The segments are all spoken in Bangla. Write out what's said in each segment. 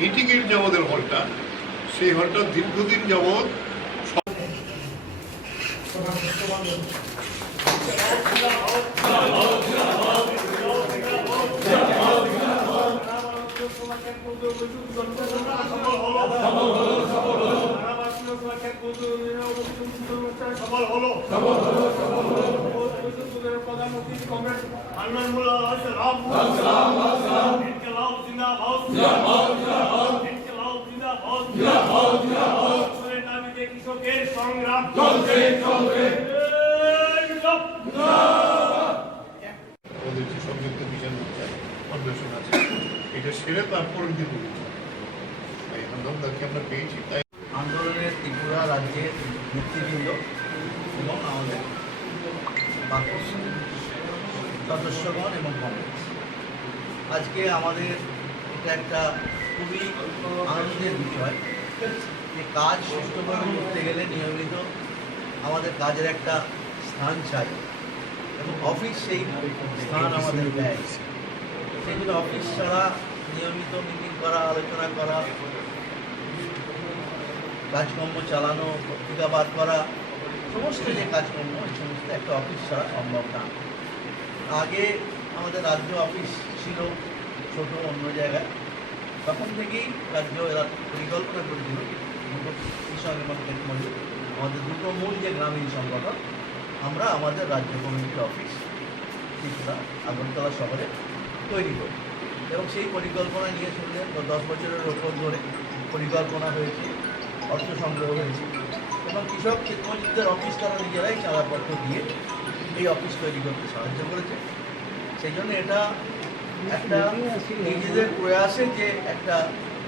মিটিংয়ের যে আমাদের হলটা, সেই হলটা দীর্ঘদিন যাবৎ কৃষকের সংগ্রাম আমাদের যে সংযুক্ত বিচার অন্বেষণ আছে, এটা সেরে তারপর কিন্তু এই আন্দোলনকে আমরা পেয়েছি। তাই আন্দোলনের ত্রিপুরা রাজ্যের নেতৃবৃন্দ এবং আমাদের বাকি সদস্যগণ এবং কংগ্রেস, আজকে আমাদের এটা একটা খুবই আনন্দের বিষয় যে কাজ সুষ্ঠুভাবে করতে গেলে নিয়মিত আমাদের কাজের একটা স্থান চাই এবং অফিস সেই স্থান আমাদের দেয়। সেগুলো অফিস ছাড়া নিয়মিত মিটিং করা, আলোচনা করা, কাজকর্ম চালানো, পত্রিকা বার করা, সমস্ত যে কাজকর্ম এই সমস্ত একটা অফিস ছাড়া সম্ভব না। আগে আমাদের রাজ্য অফিস ছিল ছোট অন্য জায়গায়, তখন থেকেই রাজ্য এরা পরিকল্পনা করেছিল কৃষক এবং ক্ষেতমজুর আমাদের দুটো মূল যে গ্রামীণ সংগঠন, আমরা আমাদের রাজ্য কমিটির অফিস ত্রিপুরা আগরতলা শহরে তৈরি করি এবং সেই পরিকল্পনা নিয়ে চললেন 10 বছরের ওপর ধরে পরিকল্পনা হয়েছে, অর্থ সংগ্রহ হয়েছে এবং কৃষক ক্ষেতমজুরদের অফিস তারা নিজেরাই চাঁদাপত্র দিয়ে এই অফিস তৈরি করতে সাহায্য করেছে। সেই জন্য এটা একটা নিজেদের প্রয়াসে যে একটা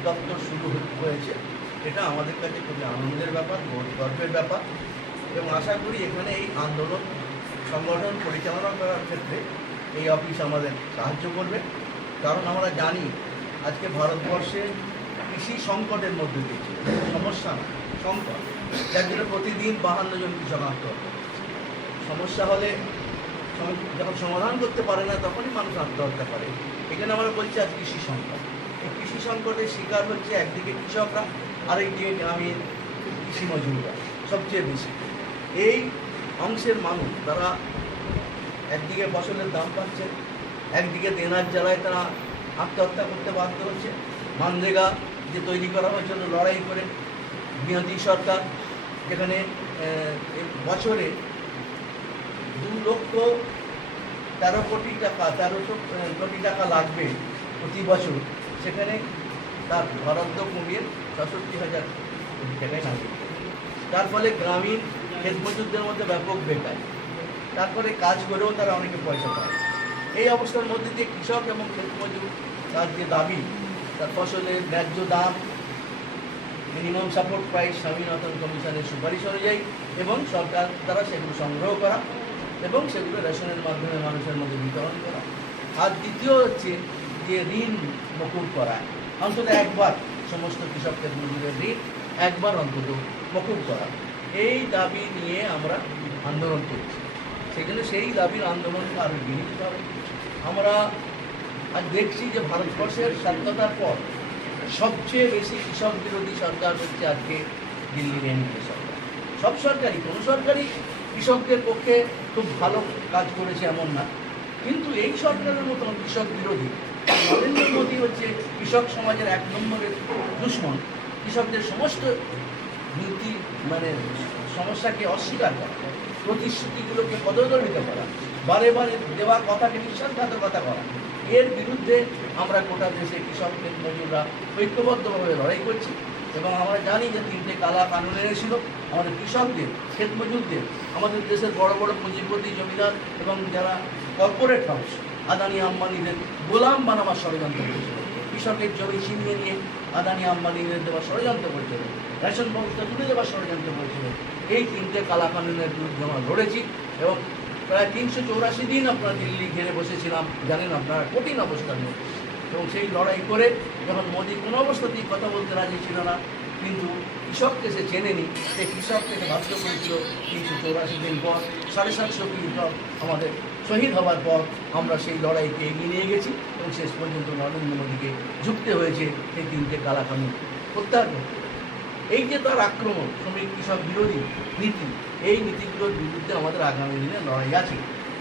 দপ্তর শুরু হয়েছে, এটা আমাদের কাছে খুবই আনন্দের ব্যাপার, গর্বের ব্যাপার এবং আশা করি এখানে এই আন্দোলন সংগঠন পরিচালনা করার ক্ষেত্রে এই অফিস আমাদের সাহায্য করবে। কারণ আমরা জানি আজকে ভারতবর্ষে কৃষি সংকটের মধ্যে দিয়েছে, সমস্যা না সংকট, যার জন্য প্রতিদিন 52 জন কৃষক আত্মহত্যা করছে। সমস্যা হলে যখন সমাধান করতে পারে না তখনই মানুষ আত্মহত্যা করে। এখানে আমরা বলছি আজ কৃষি সংকট, এই কৃষি সংকটের শিকার হচ্ছে একদিকে কৃষকরা, আরেকদিকে গ্রামীণ কৃষি মজুররা সবচেয়ে বেশি। এই অংশের মানুষ তারা একদিকে ফসলের দাম পাচ্ছে, একদিকে দেনার জ্বালায় তারা আত্মহত্যা করতে বাধ্য হচ্ছে। মানরেগা যে তৈরি করা হয়েছিল লড়াই করে বিহাতি সরকার, যেখানে বছরে 2,13 কোটি টাকা 1300 কোটি টাকা লাগবে প্রতি বছর, সেখানে তার বরাদ্দ কমিয়ে 66,000 কোটি টাকায় নামবে। তার ফলে গ্রামীণ ক্ষেতমজুরদের মধ্যে ব্যাপক বেকার, তারপরে কাজ করেও তারা অনেকে পয়সা পায়। এই অবস্থার মধ্যে দিয়ে কৃষক এবং ক্ষেতমজুর তার যে দাবি, তার ফসলের ন্যায্য দাম, মিনিমাম সাপোর্ট প্রাইস স্বামীনাথন কমিশনের সুপারিশ অনুযায়ী এবং সরকার দ্বারা সেগুলো সংগ্রহ করা এবং সেগুলো রেশনের মাধ্যমে মানুষের মধ্যে বিতরণ করা। আর দ্বিতীয় হচ্ছে যে ঋণ মকুব করা, অন্তত একবার সমস্ত কৃষক ক্ষেতমজুরের ঋণ একবার অন্তত মকুব করা। এই দাবি নিয়ে আমরা আন্দোলন করছি। সেখানে সেই দাবির আন্দোলনকে আরও এগিয়ে নিতে হবে। আমরা আজ দেখছি যে ভারতবর্ষের স্বাধীনতার পর সবচেয়ে বেশি কৃষক বিরোধী সরকার হচ্ছে আজকে দিল্লির এনডিএ সরকার। সব সরকারই, কোনো সরকারই কৃষকদের পক্ষে খুব ভালো কাজ করেছে এমন না, কিন্তু এই সরকারের মতন কৃষক বিরোধী নরেন্দ্র মোদী হচ্ছে কৃষক সমাজের 1 নম্বরের দুশ্মন। কৃষকদের সমস্ত নীতি সমস্যাকে অস্বীকার করা, প্রতিশ্রুতিগুলোকে পদদলিত করা, বারে বারে দেওয়া কথাকে বিশ্বাসঘাতকতা করা, এর বিরুদ্ধে আমরা গোটা দেশে কৃষক ক্ষেতমজুররা ঐক্যবদ্ধভাবে লড়াই করছি। এবং আমরা জানি যে 3টে কালা কানুন এনেছিল আমাদের কৃষকদের, ক্ষেতমজুরদের, আমাদের দেশের বড় বড় পুঁজিপতি জমিদার এবং যারা কর্পোরেট হাউস আদানি আম্বানিদের গোলাম বানাবার ষড়যন্ত্র করেছিল, কৃষকের জমি ছিনিয়ে নিয়ে আদানি আম্বানিদের দেওয়ার ষড়যন্ত্র করেছিল, রেশন ব্যবস্থা তুলে দেওয়ার ষড়যন্ত্র করেছিল। এই 3টে কালা কানুনের বিরুদ্ধে আমরা লড়েছি এবং প্রায় 384 দিন আপনারা দিল্লি ঘিরে বসেছিলাম, জানেন আপনারা, কঠিন অবস্থার মধ্যে। এবং সেই লড়াই করে যখন মোদী কোনো অবস্থাতেই কথা বলতে রাজি ছিল না, কিন্তু কৃষককে সে চেনেনি, সেই কৃষককে বাধ্য করেছিল 384 দিন পর 750 কৃষক আমাদের শহীদ হওয়ার পর আমরা সেই লড়াইকে এগিয়ে নিয়ে গেছি এবং শেষ পর্যন্ত নরেন্দ্র মোদীকে ঝুঁকতে হয়েছে এই 3টে কালাকানুন প্রত্যাহার করতে। এই যে তার আক্রমণ, শ্রমিক কৃষক বিরোধী নীতি, এই নীতিগুলোর বিরুদ্ধে আমাদের আগামী দিনে লড়াই আছে।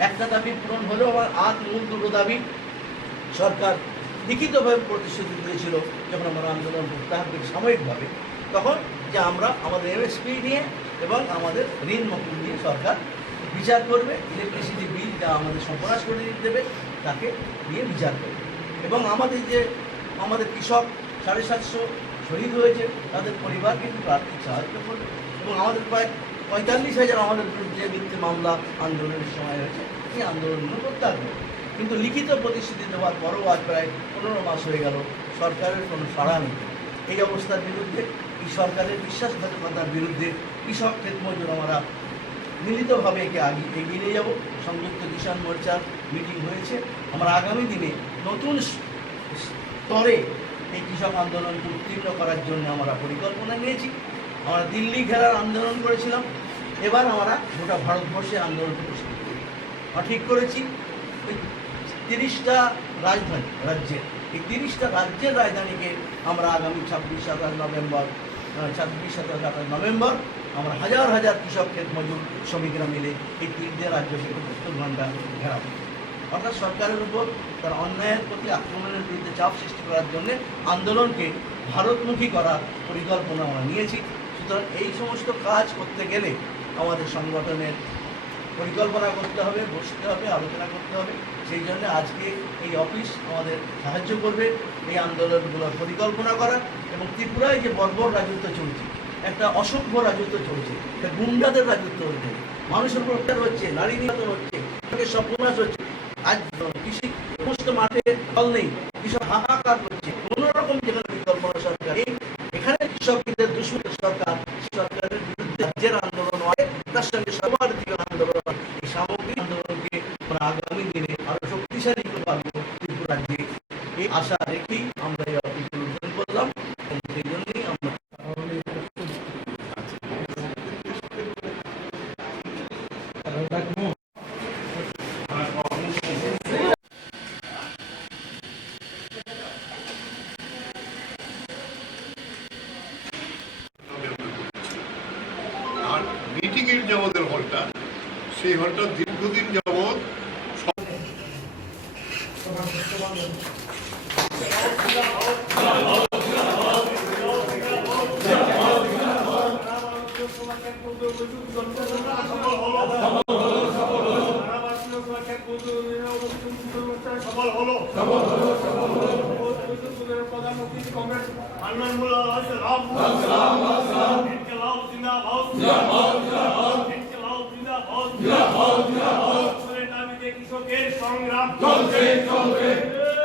একটা দাবি পূরণ হলেও আমার মূল দুটো দাবি সরকার লিখিতভাবে প্রতিশ্রুতি দিয়েছিল যখন আমরা আন্দোলন প্রত্যাহার করি সাময়িকভাবে, তখন যে আমরা আমাদের এমএসপি নিয়ে এবং আমাদের ঋণ মকুব নিয়ে সরকার বিচার করবে, ইলেকট্রিসিটি বিল যা আমাদের সর্বনাশ করে দেবে তাকে নিয়ে বিচার করবে এবং আমাদের কৃষক 750 শহীদ হয়েছে তাদের পরিবারকে কিন্তু আর্থিক সাহায্য করবে এবং আমাদের প্রায় 45,000 আমাদের বিরুদ্ধে মিথ্যে মামলা আন্দোলনের সময় হয়েছে, এই আন্দোলনগুলো প্রত্যাহার করবে। কিন্তু লিখিত প্রতিশ্রুতি দেওয়ার পরও আজ প্রায় 15 মাস হয়ে গেল, সরকারের কোনো সাড়া নেই। এই অবস্থার বিরুদ্ধে, এই সরকারের বিশ্বাসঘাতকতার বিরুদ্ধে কৃষক ক্ষেতমজুর আমরা মিলিতভাবে একে এগিয়ে নিয়ে যাব। সংযুক্ত কিষাণ মোর্চার মিটিং হয়েছে, আমরা আগামী দিনে নতুন স্তরে এই কৃষক আন্দোলনকে উত্তীর্ণ করার জন্য আমরা পরিকল্পনা নিয়েছি। আমরা দিল্লি ঘেরার আন্দোলন করেছিলাম, এবার আমরা গোটা ভারতবর্ষে আন্দোলনকে প্রস্তুত করি। আমরা ঠিক করেছি ওই 30টা রাজধানী রাজ্যের, এই 30টা রাজ্যের রাজধানীকে আমরা আগামী 26-27 নভেম্বর আমরা হাজার হাজার কৃষক ক্ষেতমজুর শ্রমিকরা মিলে এই 3টে রাজ্যকে 72 ঘন্টা ঘেরাবো। অর্থাৎ সরকারের উপর তার অন্যায়ের প্রতি আক্রমণের বিরুদ্ধে চাপ সৃষ্টি করার জন্য আন্দোলনকে ভারতমুখী করার পরিকল্পনা আমরা নিয়েছি। সুতরাং এই সমস্ত কাজ করতে গেলে আমাদের সংগঠনের পরিকল্পনা করতে হবে, বসতে হবে, আলোচনা করতে হবে। সেই জন্য আজকে এই অফিস আমাদের সাহায্য করবে এই আন্দোলনগুলোর পরিকল্পনা করা। এবং ত্রিপুরায় যে বর্বর রাজত্ব চলছে, একটা অসভ্য রাজত্ব চলছে, একটা গুন্ডাদের রাজত্ব হচ্ছে, মানুষের উপর অত্যাচার হচ্ছে, নারী নির্যাতন হচ্ছে, সর্বনাশ হচ্ছে। আজ কৃষি সমস্ত মাঠে ফল নেই, কৃষক হাহাকার করছে, কোনো রকম যেখানে পরিকল্পনা সরকার এখানে কৃষকদের দুশ্মন সরকার, সরকারের বিরুদ্ধে রাজ্যের আন্দোলন হয়, তার সঙ্গে সর্বভারতীয় আন্দোলন হয়। এই সামগ্রিক আন্দোলনকে আমরা আগামী দিনে আরো শক্তিশালী করতে পারবো ত্রিপুরা রাজ্যে, এই আশা রেখেই আমরা এই অফিসের উদ্বোধন করলাম। সেই জন্যই আমরা আর মিটিংয়ের যে আমাদের হলটা, সেই হলটা দীর্ঘদিন যাবৎ কৃষকের সংগ্রাম চলছে চলবে।